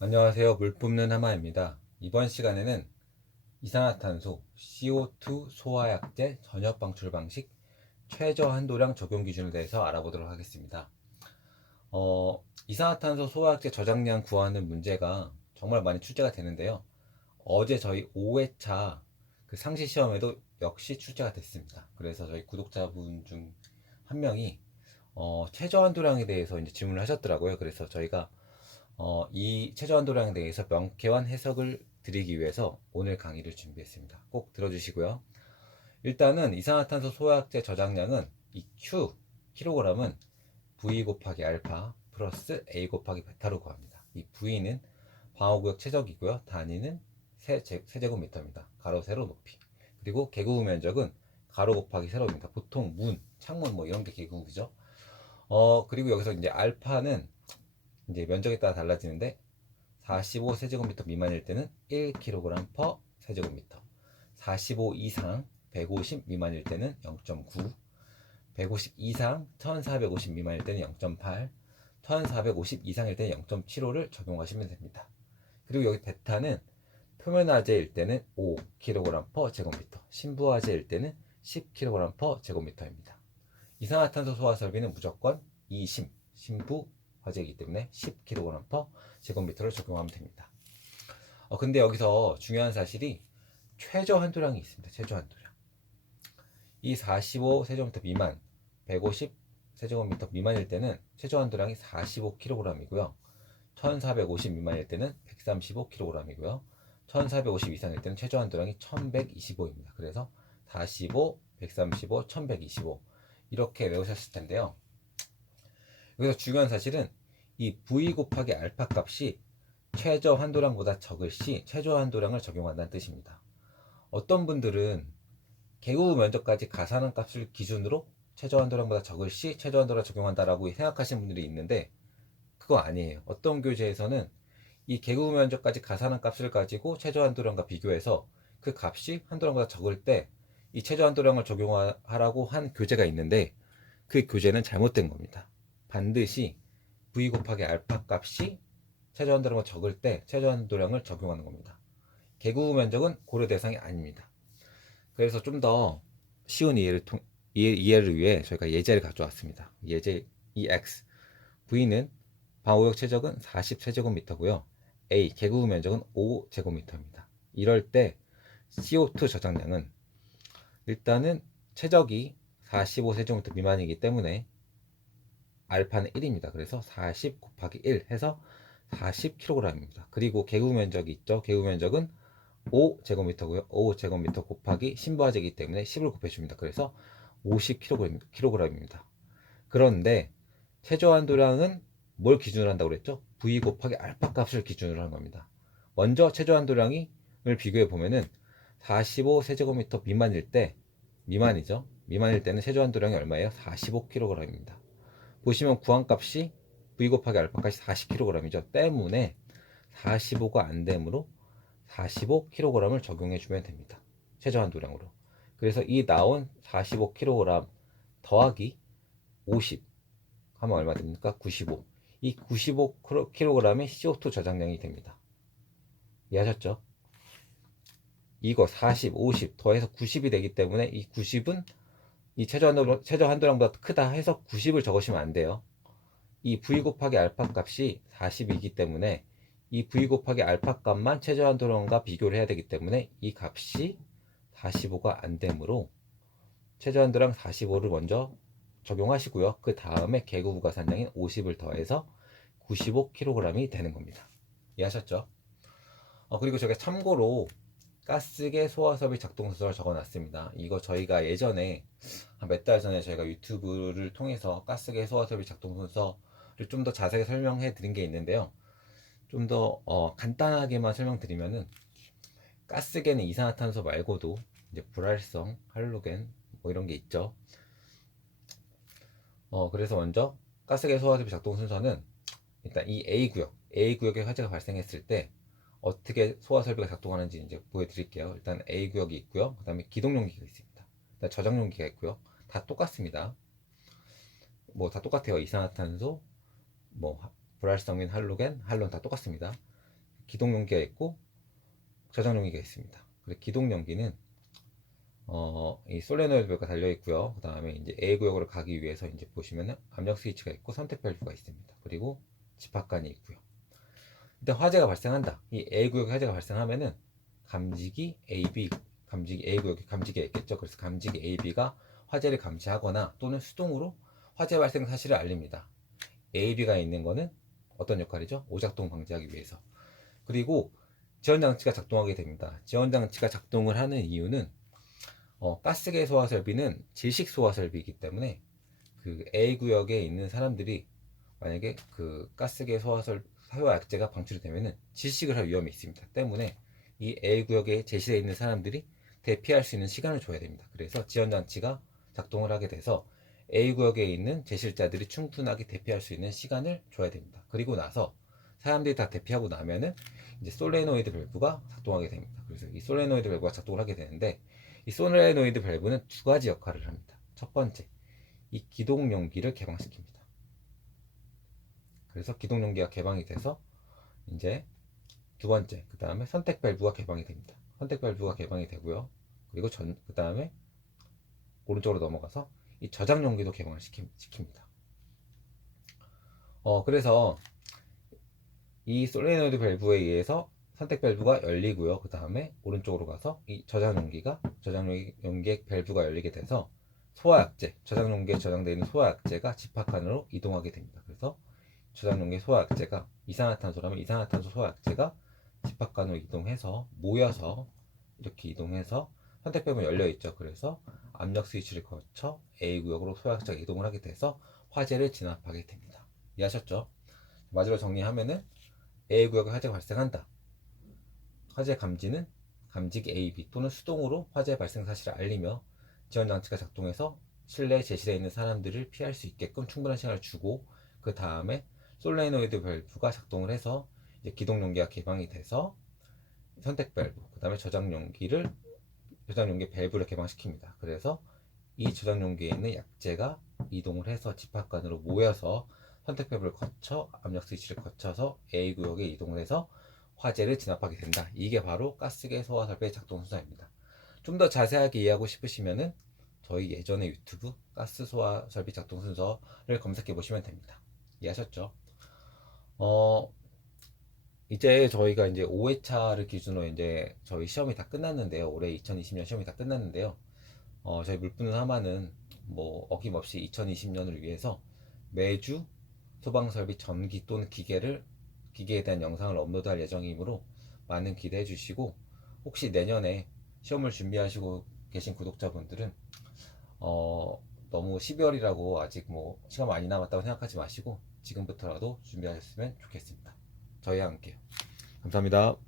안녕하세요. 물 뿜는 하마입니다. 이번 시간에는 이산화탄소 CO2 소화약제 전혀 방출 방식 최저 한도량 적용 기준에 대해서 알아보도록 하겠습니다. 이산화탄소 소화약제 저장량 구하는 문제가 정말 많이 출제가 되는데요. 어제 저희 5회차 그 상시 시험에도 역시 출제가 됐습니다. 그래서 저희 구독자분 중 한 명이 최저 한도량에 대해서 이제 질문을 하셨더라고요. 그래서 저희가 이 최저한도량에 대해서 명쾌한 해석을 드리기 위해서 오늘 강의를 준비했습니다. 꼭 들어주시고요. 일단은 이산화탄소 소화약제 저장량은 이 Q 킬로그램은 V 곱하기 알파 플러스 A 곱하기 베타로 구합니다. 이 V는 방어구역 최적이고요. 단위는 세제곱미터입니다. 가로 세로 높이. 그리고 개구 면적은 가로 곱하기 세로입니다. 보통 문, 창문 뭐 이런 게 개구이죠. 그리고 여기서 이제 알파는 이제 면적에 따라 달라지는데 45 세제곱미터 미만일 때는 1kg per 세제곱미터, 45 이상 150 미만일 때는 0.9, 150 이상 1450 미만일 때는 0.8, 1450 이상일 때는 0.75를 적용하시면 됩니다. 그리고 여기 베타는 표면화재일 때는 5kg per 제곱미터, 신부화재일 때는 10kg per 제곱미터입니다. 이산화탄소 소화 설비는 무조건 2심, 신부 화재이기 때문에 10kg per 제곱미터를 적용하면 됩니다. 근데 여기서 중요한 사실이 최저 한도량이 있습니다. 최저 한도량. 이 45 세제곱미터 미만, 150 세제곱미터 미만일 때는 최저 한도량이 45kg이고요. 1450 미만일 때는 135kg이고요. 1450 이상일 때는 최저 한도량이 1125입니다. 그래서 45, 135, 1125 이렇게 외우셨을 텐데요. 여기서 중요한 사실은 이 V 곱하기 알파 값이 최저 한도량보다 적을 시 최저 한도량을 적용한다는 뜻입니다. 어떤 분들은 개구 면적까지 가산한 값을 기준으로 최저 한도량보다 적을 시 최저 한도량을 적용한다라고 생각하시는 분들이 있는데 그거 아니에요. 어떤 교재에서는 이 개구 면적까지 가산한 값을 가지고 최저 한도량과 비교해서 그 값이 한도량보다 적을 때 이 최저 한도량을 적용하라고 한 교재가 있는데 그 교재는 잘못된 겁니다. 반드시 V 곱하기 알파 값이 최저 한도량보다 적을 때 최저 한도량을 적용하는 겁니다. 개구 면적은 고려 대상이 아닙니다. 그래서 좀 더 쉬운 이해를 위해 저희가 예제를 가져왔습니다. 예제 EX V는 방호역 최적은 40세제곱미터고요. A 개구 면적은 5제곱미터입니다. 이럴 때 CO2 저장량은 일단은 최적이 45세제곱미터 미만이기 때문에 알파는 1입니다. 그래서 40 곱하기 1 해서 40kg입니다. 그리고 개구 면적이 있죠. 개구 면적은 5제곱미터고요. 5제곱미터 곱하기 신부하재이기 때문에 10을 곱해줍니다. 그래서 50kg입니다. 그런데 최저 한도량은 뭘 기준으로 한다고 그랬죠? V 곱하기 알파 값을 기준으로 한 겁니다. 먼저 최저 한도량을 비교해 보면은 45 세제곱미터 미만일 때 미만이죠. 미만일 때는 최저 한도량이 얼마예요? 45kg입니다. 보시면 구한값이 V 곱하기 알파값이 40kg이죠. 때문에 45가 안 되므로 45kg을 적용해 주면 됩니다. 최저 한도량으로. 그래서 이 나온 45kg 더하기 50 하면 얼마 됩니까? 95. 이 95kg의 CO2 저장량이 됩니다. 이해하셨죠? 이거 40, 50 더해서 90이 되기 때문에 이 90은 이 최저 한도량보다 크다 해서 90을 적으시면 안 돼요. 이 V 곱하기 알파 값이 40이기 때문에 이 V 곱하기 알파 값만 최저 한도량과 비교를 해야 되기 때문에 이 값이 45가 안 되므로 최저 한도량 45를 먼저 적용하시고요. 그 다음에 개구 부가산량인 50을 더해서 95kg이 되는 겁니다. 이해하셨죠? 그리고 제가 참고로 가스계 소화섭이 작동순서를 적어놨습니다. 이거 저희가 예전에 한 몇 달 전에 저희가 유튜브를 통해서 가스계 소화섭이 작동순서를 좀 더 자세히 설명해 드린 게 있는데요. 좀 더 간단하게만 설명드리면은 가스계는 이산화탄소 말고도 이제 불활성, 할로겐 뭐 이런 게 있죠. 그래서 먼저 가스계 소화섭이 작동 순서는 일단 이 A구역에 화재가 발생했을 때 어떻게 소화설비가 작동하는지 이제 보여드릴게요. 일단 A구역이 있고요. 그 다음에 기동용기가 있습니다. 일단 저장용기가 있고요. 다 똑같습니다. 뭐 다 똑같아요. 이산화탄소, 뭐 불활성인 할로겐, 할론 다 똑같습니다. 기동 용기가 있고 저장 용기가 있습니다. 그리고 기동 용기는 이 솔레노이드 밸브가 달려 있고요. 그 다음에 이제 A 구역으로 가기 위해서 이제 보시면은 압력 스위치가 있고 선택 밸브가 있습니다. 그리고 집합관이 있고요. 일단 화재가 발생한다. 이 A 구역에 화재가 발생하면은 감지기 AB, 감지기 A 구역에 감지기가 있겠죠. 그래서 감지기 AB가 화재를 감지하거나 또는 수동으로 화재 발생 사실을 알립니다. AB가 있는 거는 어떤 역할이죠? 오작동 방지하기 위해서. 그리고 지원장치가 작동하게 됩니다. 지원장치가 작동을 하는 이유는 가스계 소화 설비는 질식 소화 설비이기 때문에 그 A 구역에 있는 사람들이 만약에 그 가스계 소화약제가 방출이 되면은 질식을 할 위험이 있습니다. 때문에 이 A 구역에 제시되어 있는 사람들이 대피할 수 있는 시간을 줘야 됩니다. 그래서 지원장치가 작동을 하게 돼서 A 구역에 있는 제실자들이 충분하게 대피할 수 있는 시간을 줘야 됩니다. 그리고 나서 사람들이 다 대피하고 나면은 이제 솔레노이드 밸브가 작동하게 됩니다. 그래서 이 솔레노이드 밸브가 작동을 하게 되는데 이 솔레노이드 밸브는 두 가지 역할을 합니다. 첫 번째, 이 기동 용기를 개방시킵니다. 그래서 기동 용기가 개방이 돼서 이제 두 번째, 그 다음에 선택 밸브가 개방이 됩니다. 선택 밸브가 개방이 되고요. 그리고 그 다음에 오른쪽으로 넘어가서 이 저장 용기도 개방을 시킵니다. 그래서 이 솔레노이드 밸브에 의해서 선택 밸브가 열리고요. 그 다음에 오른쪽으로 가서 이 저장 용기의 밸브가 열리게 돼서 소화약제, 저장 용기에 저장되어 있는 소화약제가 집합관으로 이동하게 됩니다. 그래서 저장 용기의 소화약제가 이산화탄소라면 이산화탄소 소화약제가 집합관으로 이동해서 모여서 이렇게 이동해서 선택 밸브가 열려 있죠. 그래서 압력 스위치를 거쳐 A 구역으로 소화약제가 이동을 하게 돼서 화재를 진압하게 됩니다. 이해하셨죠? 마지막으로 정리하면은 A 구역에 화재가 발생한다. 화재 감지는 감지기 AB 또는 수동으로 화재 발생 사실을 알리며 지원장치가 작동해서 실내에 제시되어 있는 사람들을 피할 수 있게끔 충분한 시간을 주고 그 다음에 솔레노이드 밸브가 작동을 해서 이제 기동 용기가 개방이 돼서 선택 밸브 그 다음에 저장 용기 밸브를 개방시킵니다. 그래서 이 저장 용기에 있는 약재가 이동을 해서 집합관으로 모여서 선택 밸브를 거쳐 압력 스위치를 거쳐서 A 구역에 이동을 해서 화재를 진압하게 된다. 이게 바로 가스계 소화 설비의 작동 순서입니다. 좀 더 자세하게 이해하고 싶으시면은 저희 예전에 유튜브 가스 소화 설비 작동 순서를 검색해 보시면 됩니다. 이해하셨죠? 이제 저희가 이제 5회차를 기준으로 이제 저희 시험이 다 끝났는데요. 올해 2020년 시험이 다 끝났는데요. 저희 물붓는 하마는 뭐 어김없이 2020년을 위해서 매주 소방설비 전기 또는 기계에 대한 영상을 업로드할 예정이므로 많은 기대해 주시고 혹시 내년에 시험을 준비하시고 계신 구독자분들은 너무 12월이라고 아직 뭐 시간 많이 남았다고 생각하지 마시고 지금부터라도 준비하셨으면 좋겠습니다. 저희와 함께 감사합니다.